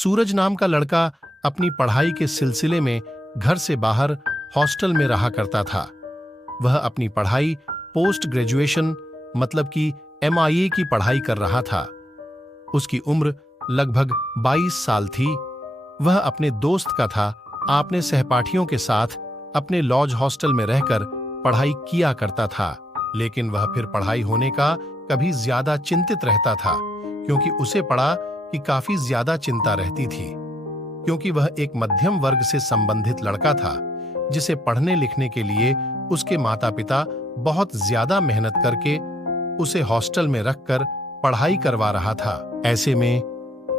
सूरज नाम का लड़का अपनी पढ़ाई के सिलसिले में घर से बाहर हॉस्टल में रहा करता था। वह अपनी पढ़ाई पोस्ट ग्रेजुएशन मतलब कि MIA की पढ़ाई कर रहा था। उसकी उम्र लगभग 22 साल थी। वह अपने दोस्त का था, अपने सहपाठियों के साथ अपने लॉज हॉस्टल में रहकर पढ़ाई किया करता था। लेकिन वह फिर पढ़ाई होने का कभी ज्यादा चिंतित रहता था, क्योंकि उसे पढ़ा कि काफी ज्यादा चिंता रहती थी, क्योंकि वह एक मध्यम वर्ग से संबंधित लड़का था, जिसे पढ़ने लिखने के लिए उसके माता पिता बहुत ज्यादा मेहनत करके उसे हॉस्टल में रखकर पढ़ाई करवा रहा था। ऐसे में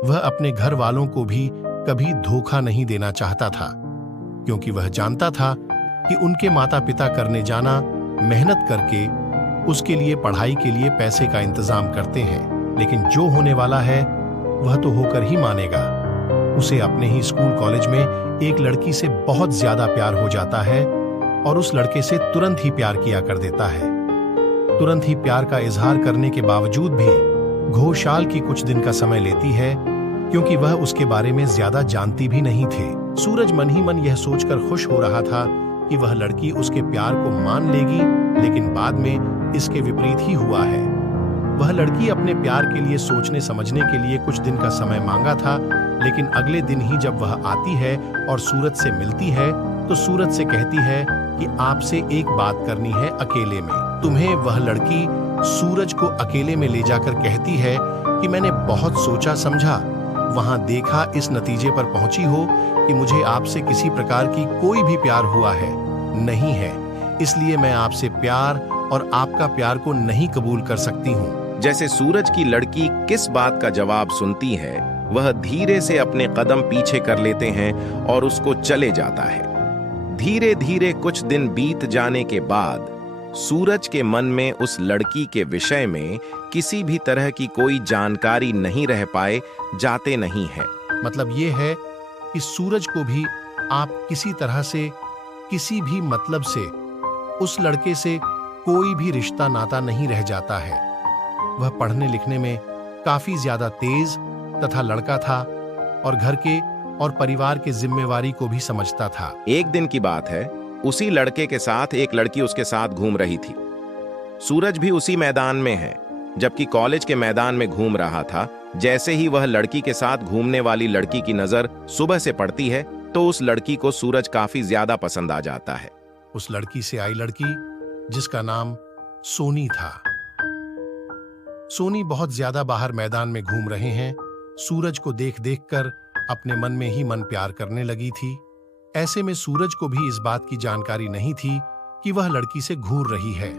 वह अपने घर वालों को भी कभी धोखा नहीं देना चाहता था, क्योंकि वह जानता था कि उनके माता पिता करने जाना मेहनत करके उसके लिए पढ़ाई के लिए पैसे का इंतजाम करते हैं, लेकिन जो होने वाला है वह तो होकर ही मानेगा। उसे अपने ही स्कूल कॉलेज में एक लड़की से बहुत ज्यादा प्यार हो जाता है और उस लड़के से तुरंत ही प्यार किया कर देता है। तुरंत ही प्यार का इजहार करने के बावजूद भी घोषाल की कुछ दिन का समय लेती है, क्योंकि वह उसके बारे में ज्यादा जानती भी नहीं थे। सूरज मन ही मन यह सोचकर खुश हो रहा था कि वह लड़की उसके प्यार को मान लेगी, लेकिन बाद में इसके विपरीत ही हुआ है। वह लड़की अपने प्यार के लिए सोचने समझने के लिए कुछ दिन का समय मांगा था, लेकिन अगले दिन ही जब वह आती है और सूरज से मिलती है तो सूरज से कहती है कि आपसे एक बात करनी है अकेले में। तुम्हें वह लड़की सूरज को अकेले में ले जाकर कहती है कि मैंने बहुत सोचा समझा, वहां देखा, इस नतीजे पर पहुंची हो कि मुझे आपसे किसी प्रकार की कोई भी प्यार हुआ है नहीं है, इसलिए मैं आपसे प्यार और आपका प्यार को नहीं कबूल कर सकती हूँ। जैसे सूरज की लड़की किस बात का जवाब सुनती है, वह धीरे से अपने कदम पीछे कर लेते हैं और उसको चले जाता है। धीरे धीरे कुछ दिन बीत जाने के बाद सूरज के मन में उस लड़की के विषय में किसी भी तरह की कोई जानकारी नहीं रह पाए जाते नहीं है। मतलब ये है कि सूरज को भी आप किसी तरह से, किसी भी मतलब से उस लड़के से कोई भी रिश्ता नाता नहीं रह जाता है। वह पढ़ने लिखने में काफी ज्यादा तेज तथा लड़का था और घर के और परिवार के जिम्मेवारी को भी समझता था। एक दिन की बात है, उसी लड़के के साथ एक लड़की उसके साथ घूम रही थी। सूरज भी उसी मैदान में है, जबकि कॉलेज के मैदान में घूम रहा था। जैसे ही वह लड़की के साथ घूमने वाली लड़की की नजर सुबह से पड़ती है तो उस लड़की को सूरज काफी ज्यादा पसंद आ जाता है। उस लड़की से आई लड़की जिसका नाम सोनी था। सोनी बहुत ज्यादा बाहर मैदान में घूम रहे हैं। सूरज को देख देखकर अपने मन में ही मन प्यार करने लगी थी। ऐसे में सूरज को भी इस बात की जानकारी नहीं थी कि वह लड़की से घूर रही है।